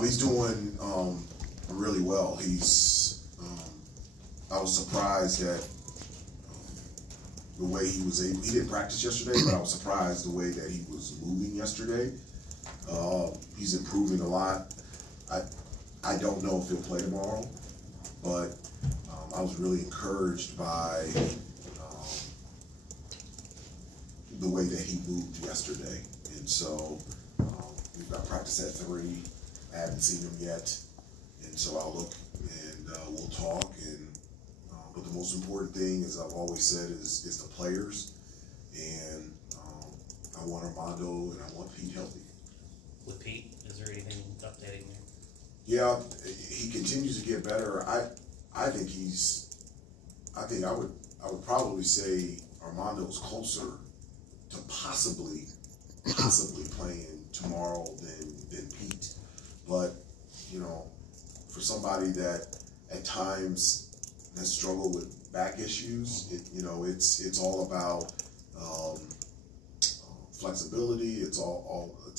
He's doing really well. I was surprised at the way he was able. He didn't practice yesterday, but I was surprised the way that he was moving yesterday. He's improving a lot. I don't know if he'll play tomorrow, but I was really encouraged by the way that he moved yesterday. And so we've got practice at 3. I haven't seen him yet, and so I'll look and we'll talk. And but the most important thing, as I've always said, is the players. And I want Armando and I want Pete healthy. With Pete, is there anything updating there? Yeah, he continues to get better. I think I would probably say Armando's closer to possibly playing tomorrow than Pete. But, you know, for somebody that at times has struggled with back issues, it's all about flexibility. It's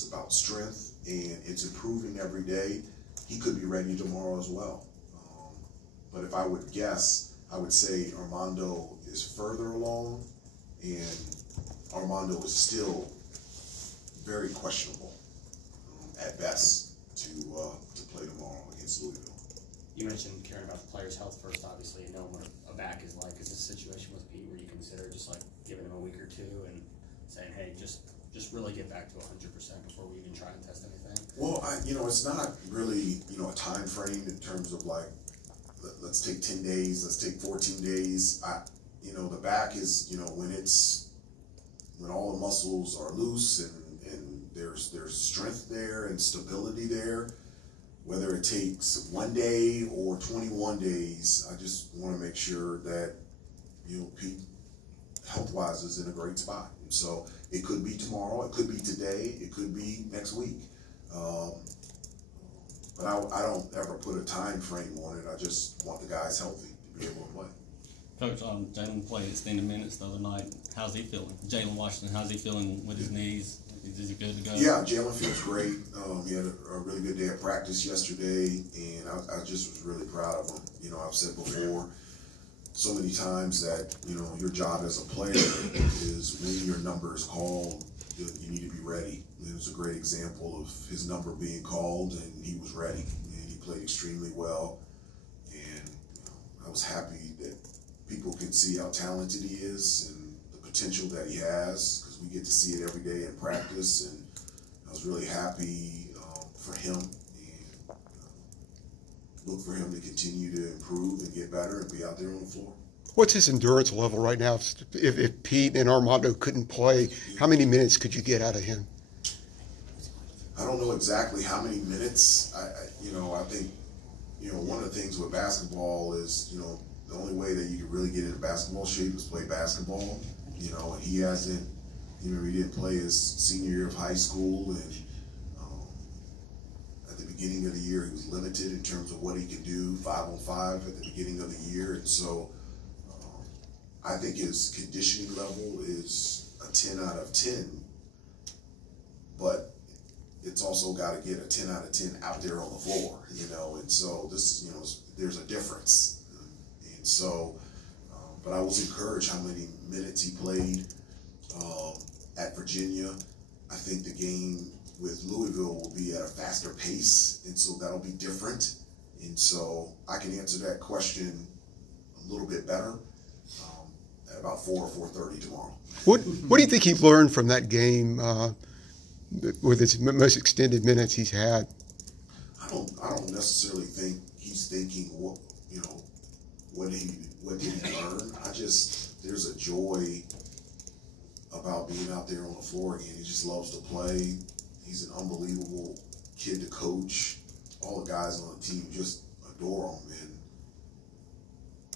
about strength, and it's improving every day. He could be ready tomorrow as well. But if I would guess, I would say Armando is further along, and Armando is still very questionable at best to play tomorrow against Louisville. You mentioned caring about the players' health first, obviously, and knowing what a back is like. Is this a situation with Pete where you consider just like giving him a week or two and saying, hey, just really get back to 100% before we even try and test anything? Well, it's not really, a time frame in terms of like, let's take 10 days, let's take 14 days. The back is, when all the muscles are loose and there's strength there and stability there, whether it takes 1 day or 21 days, I just want to make sure that, Pete, health-wise, is in a great spot. And so it could be tomorrow, it could be today, it could be next week. But I don't ever put a time frame on it. I just want the guys healthy to be able to play. Coach, Jalen played extended minutes the other night. How's he feeling? Jalen Washington, how's he feeling with his knees? Is he good to go? Yeah, Jalen feels great. He had a really good day of practice yesterday, and I just was really proud of him. I've said before so many times that, your job as a player is when your number is called, you need to be ready. It was a great example of his number being called, and he was ready, and he played extremely well. And I was happy that people can see how talented he is and the potential that he has, because we get to see it every day in practice. And I was really happy for him, and look for him to continue to improve and get better and be out there on the floor. What's his endurance level right now? If Pete and Armando couldn't play, how many minutes could you get out of him? I don't know exactly how many minutes. I think, one of the things with basketball is, the only way that you can really get into basketball shape is play basketball. And he hasn't, he didn't play his senior year of high school, and at the beginning of the year he was limited in terms of what he could do 5-on-5 at the beginning of the year. And so I think his conditioning level is a 10 out of 10, but it's also got to get a 10 out of 10 out there on the floor, and so this is, there's a difference. And so, but I was encouraged how many minutes he played at Virginia. I think the game with Louisville will be at a faster pace, and so that'll be different. And so I can answer that question a little bit better at about 4 or 4:30 tomorrow. What do you think he learned from that game with his most extended minutes he's had? I don't necessarily think he's thinking what did he learn. There's a joy about being out there on the floor again. He just loves to play. He's an unbelievable kid to coach. All the guys on the team just adore him,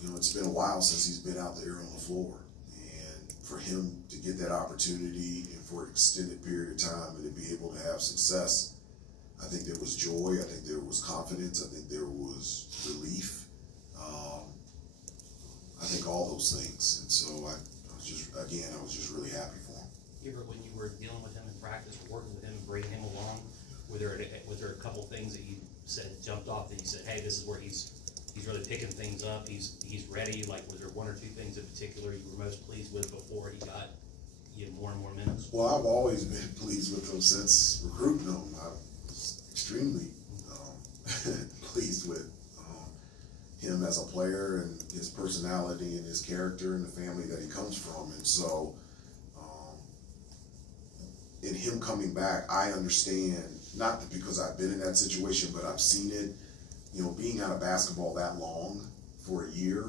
and it's been a while since he's been out there on the floor. And for him to get that opportunity and for an extended period of time and to be able to have success, I think there was joy. I think there was confidence. I think there was relief. I think all those things. And so I was just really happy for him. Hubert, when you were dealing with him in practice, or working with him, bringing him along, was there a couple things that you said jumped off that you said, hey, this is where he's really picking things up, he's ready? Like, was there one or two things in particular you were most pleased with before he got more and more minutes? Well, I've always been pleased with him since recruiting him. I was extremely pleased with him as a player and his personality and his character and the family that he comes from. And so in him coming back, I understand, not that because I've been in that situation, but I've seen it, you know, being out of basketball that long for a year,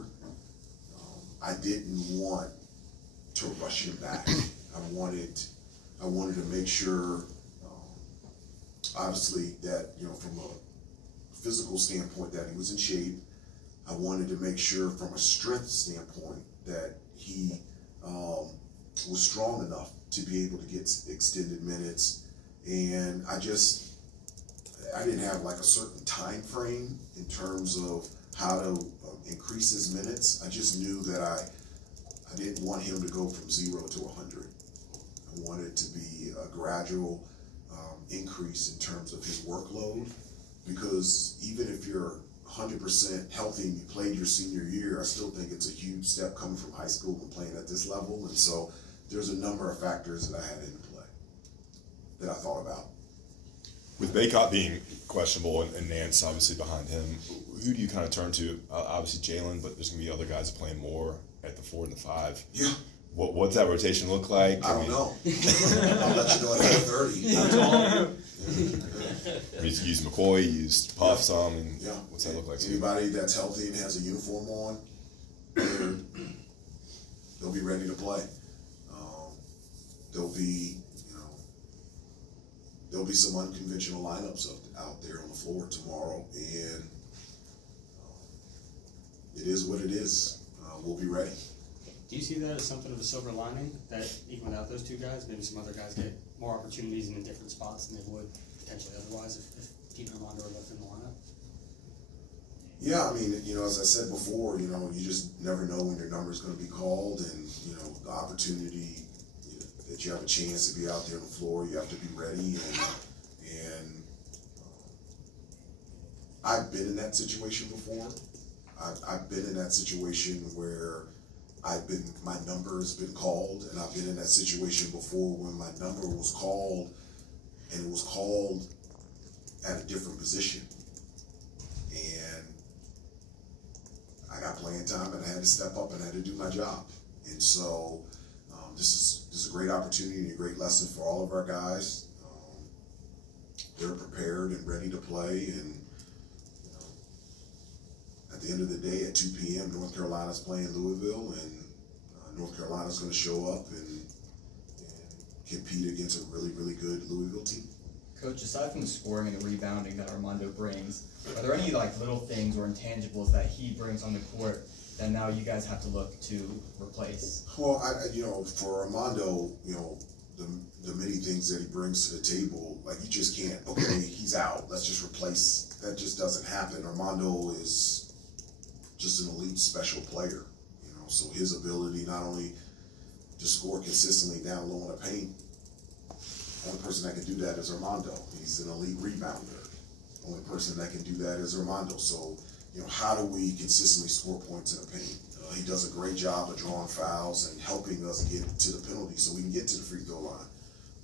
I didn't want to rush him back. I wanted to make sure, obviously, that, you know, from a physical standpoint, that he was in shape. I wanted to make sure from a strength standpoint that he was strong enough to be able to get extended minutes. And I didn't have like a certain time frame in terms of how to increase his minutes. I just knew that I didn't want him to go from 0 to 100. I wanted it to be a gradual increase in terms of his workload, because even if you're 100% healthy and you played your senior year, I still think it's a huge step coming from high school and playing at this level. And so there's a number of factors that I had into play that I thought about. With Baycott being questionable and Nance obviously behind him, who do you kind of turn to? Obviously Jalen, but there's going to be other guys playing more at the 4 and the 5. Yeah. What's that rotation look like? I don't know. I'll let you know at 4:30. You used McCoy, you used Puff some, and Yeah. what's that look like? Anybody that's healthy and has a uniform on, they'll be ready to play. There'll be some unconventional lineups out there on the floor tomorrow, and it is what it is. We'll be ready. Do you see that as something of a silver lining, that even without those two guys, maybe some other guys get more opportunities in different spots than they would potentially otherwise if Pete and Armando were left in the lineup? Yeah, I mean, you know, as I said before, you know, you just never know when your number is going to be called, and, you know, the opportunity, you know, that you have a chance to be out there on the floor, you have to be ready. And I've been in that situation before. I've been in that situation where my number has been called, and I've been in that situation before when my number was called, and it was called at a different position. And I got playing time, and I had to step up and I had to do my job. And so this is a great opportunity and a great lesson for all of our guys. They're prepared and ready to play, and at the end of the day, at 2 p.m., North Carolina's playing Louisville, and North Carolina's going to show up and compete against a really, really good Louisville team. Coach, aside from the scoring and the rebounding that Armando brings, are there any like little things or intangibles that he brings on the court that now you guys have to look to replace? Well, you know, for Armando, you know, the many things that he brings to the table, like you just can't, okay, he's out, let's just replace. That just doesn't happen. Armando is just an elite special player, you know, so his ability not only to score consistently down low in the paint, the only person that can do that is Armando. He's an elite rebounder. The only person that can do that is Armando. So, you know, how do we consistently score points in the paint? He does a great job of drawing fouls and helping us get to the penalty so we can get to the free throw line.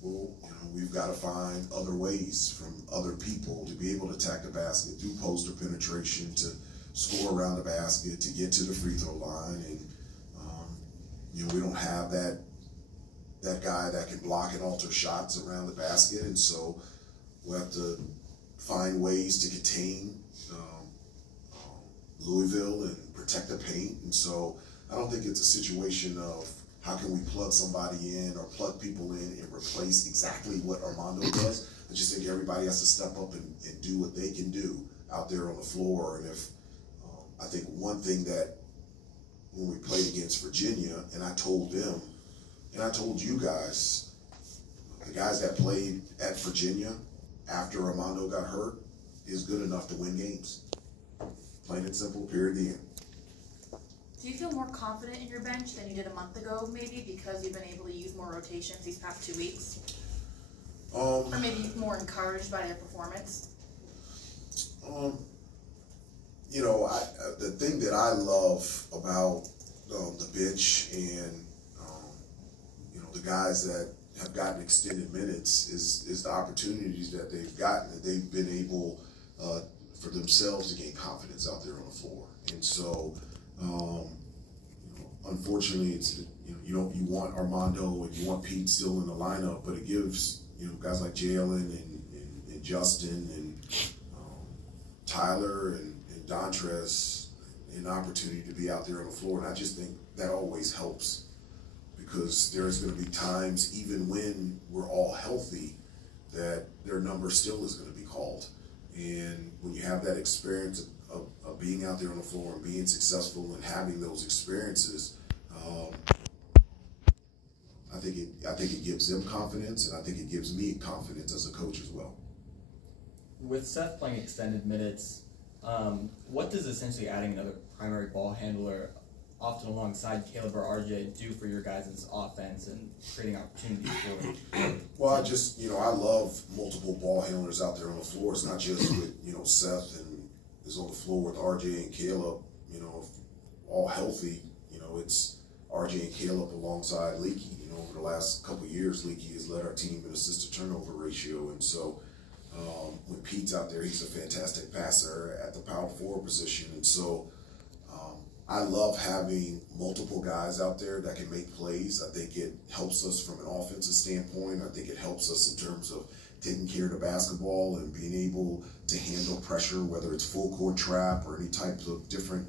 Well, you know, we've got to find other ways from other people to be able to attack the basket, do poster penetration, to score around the basket, to get to the free throw line. And you know, we don't have that guy that can block and alter shots around the basket, and so we'll have to find ways to contain Louisville and protect the paint. And so I don't think it's a situation of how can we plug somebody in or plug people in and replace exactly what Armando does. I just think everybody has to step up and do what they can do out there on the floor. And if I think one thing that when we played against Virginia, and I told them, and I told you guys, the guys that played at Virginia after Armando got hurt is good enough to win games. Plain and simple, period, the end. Do you feel more confident in your bench than you did a month ago, maybe, because you've been able to use more rotations these past 2 weeks? Or maybe more encouraged by their performance? You know, the thing that I love about the bench and you know, the guys that have gotten extended minutes is the opportunities that they've gotten, that they've been able for themselves to gain confidence out there on the floor. And so, you know, unfortunately, it's, you know, you want Armando and you want Pete still in the lineup, but it gives, you know, guys like Jalen and Justin and Tyler and Dontrez an opportunity to be out there on the floor. And I just think that always helps, because there's going to be times, even when we're all healthy, that their number still is going to be called. And when you have that experience of being out there on the floor and being successful and having those experiences, I think it gives them confidence, and I think it gives me confidence as a coach as well. With Seth playing extended minutes, what does essentially adding another primary ball handler, often alongside Caleb or RJ, do for your guys' offense and creating opportunities for them? Well, I love multiple ball handlers out there on the floor. It's not just with, you know, Seth and is on the floor with RJ and Caleb, you know, all healthy. You know, it's RJ and Caleb alongside Leaky. You know, over the last couple of years, Leaky has led our team in assist to turnover ratio. And so when Pete's out there, he's a fantastic passer at the power forward position. And so I love having multiple guys out there that can make plays. I think it helps us from an offensive standpoint. I think it helps us in terms of taking care of the basketball and being able to handle pressure, whether it's full court trap or any types of different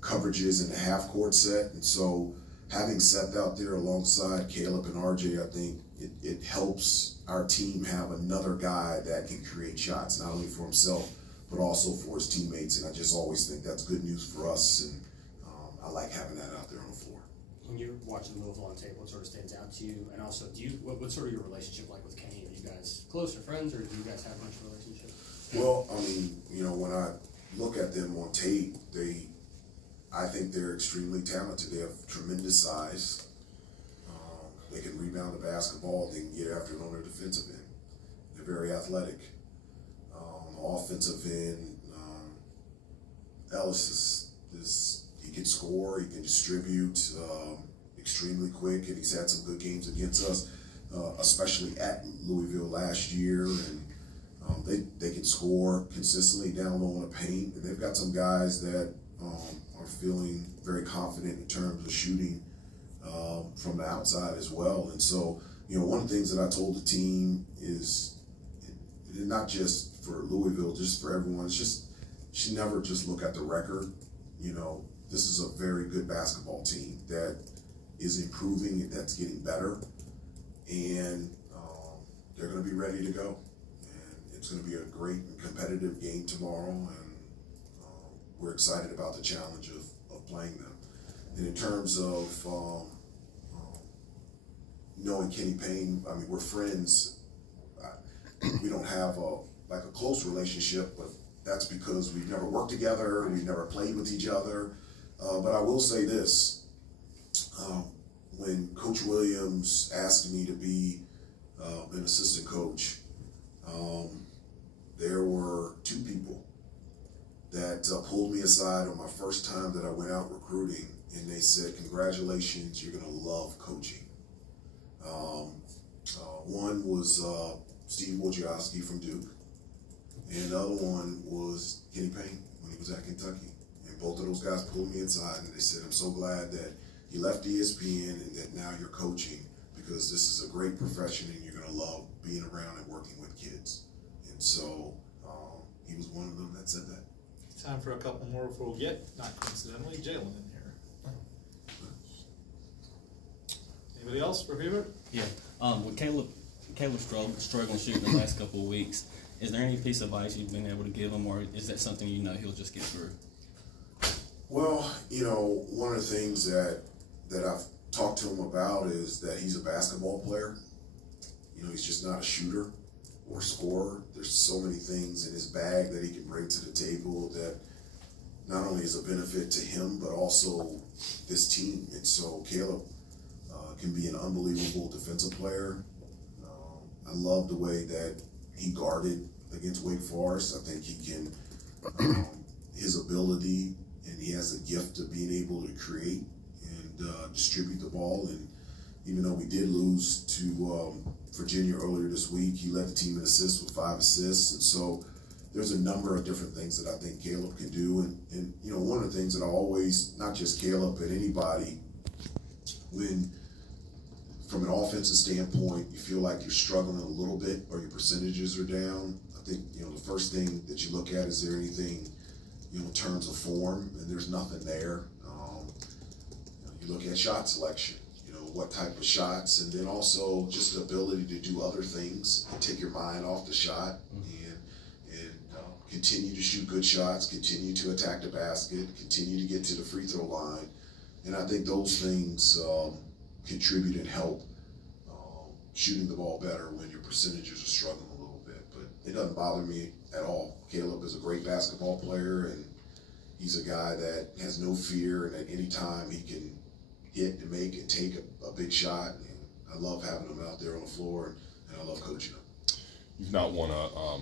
coverages in the half court set. And so having Seth out there alongside Caleb and RJ, I think it helps our team have another guy that can create shots, not only for himself, but also for his teammates. And I just always think that's good news for us. And I like having that out there on the floor. When you're watching Louisville on tape, what sort of stands out to you? And also, what's sort of your relationship like with Kenny? Are you guys close or friends, or do you guys have much of a relationship? Well, I mean, you know, when I look at them on tape, I think they're extremely talented. They have tremendous size. They can rebound the basketball. They can get after it on their defensive end. They're very athletic. Offensive end, Ellis is he can score, he can distribute, extremely quick, and he's had some good games against us, especially at Louisville last year. And they can score consistently down low in the paint. And they've got some guys that are feeling very confident in terms of shooting from the outside as well. And so, you know, one of the things that I told the team is not just for Louisville, just for everyone. It's just, you should never just look at the record. You know, this is a very good basketball team that is improving and that's getting better. And they're going to be ready to go. And it's going to be a great and competitive game tomorrow. And we're excited about the challenge of playing them. And in terms of knowing Kenny Payne, I mean, we're friends. We don't have a close relationship, but that's because we've never worked together, we've never played with each other. But I will say this, when Coach Williams asked me to be an assistant coach, there were two people that pulled me aside on my first time that I went out recruiting, and they said, "Congratulations, you're gonna love coaching." One was Steve Wojciechowski from Duke, and the other one was Kenny Payne when he was at Kentucky. And both of those guys pulled me inside, and they said, "I'm so glad that you left ESPN and that now you're coaching, because this is a great profession and you're gonna love being around and working with kids." And so he was one of them that said that. Time for a couple more before we get, not coincidentally, Jalen in here. Anybody else for Hubert? Yeah. With Caleb struggling shooting the last couple of weeks, is there any piece of advice you've been able to give him, or is that something you know he'll just get through? Well, you know, one of the things that I've talked to him about is that he's a basketball player. You know, he's just not a shooter or scorer. There's so many things in his bag that he can bring to the table that not only is a benefit to him, but also this team. And so Caleb can be an unbelievable defensive player. I love the way that he guarded against Wake Forest. I think he can, his ability, and he has a gift of being able to create and distribute the ball. And even though we did lose to Virginia earlier this week, he led the team in assists with 5 assists. And so there's a number of different things that I think Caleb can do. And you know, one of the things that I always, not just Caleb, but anybody, when from an offensive standpoint, you feel like you're struggling a little bit or your percentages are down, I think, you know, the first thing that you look at, is there anything, you know, in terms of form, and there's nothing there. You know, you look at shot selection, you know, what type of shots, and then also just the ability to do other things and take your mind off the shot and continue to shoot good shots, continue to attack the basket, continue to get to the free throw line. And I think those things contribute and help shooting the ball better when your percentages are struggling a little bit. But it doesn't bother me at all. Caleb is a great basketball player, and he's a guy that has no fear, and at any time he can hit and make and take a big shot. And I love having him out there on the floor, and I love coaching him. You've not won a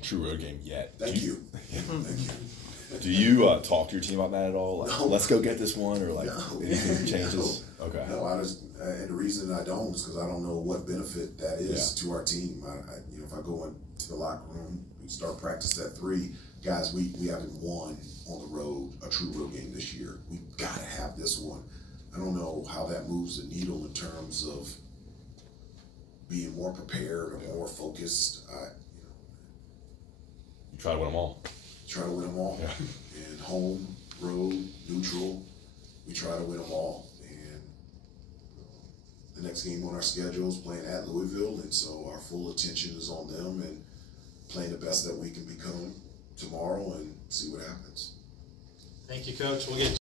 true road game yet. Thank you. Thank you. Do you talk to your team about that at all? Like, No. Let's go get this one, or like No. anything changes? No. Okay. No, and the reason I don't is because I don't know what benefit that is to our team. You know, if I go into the locker room, we start practice at 3, guys, we haven't won on the road a true road game this year. We got to have this one. I don't know how that moves the needle in terms of being more prepared or more focused. You try to win them all. Try to win them all. Yeah. And home, road, neutral, we try to win them all. And the next game on our schedule is playing at Louisville, and so our full attention is on them and playing the best that we can become tomorrow and see what happens. Thank you, Coach. We'll get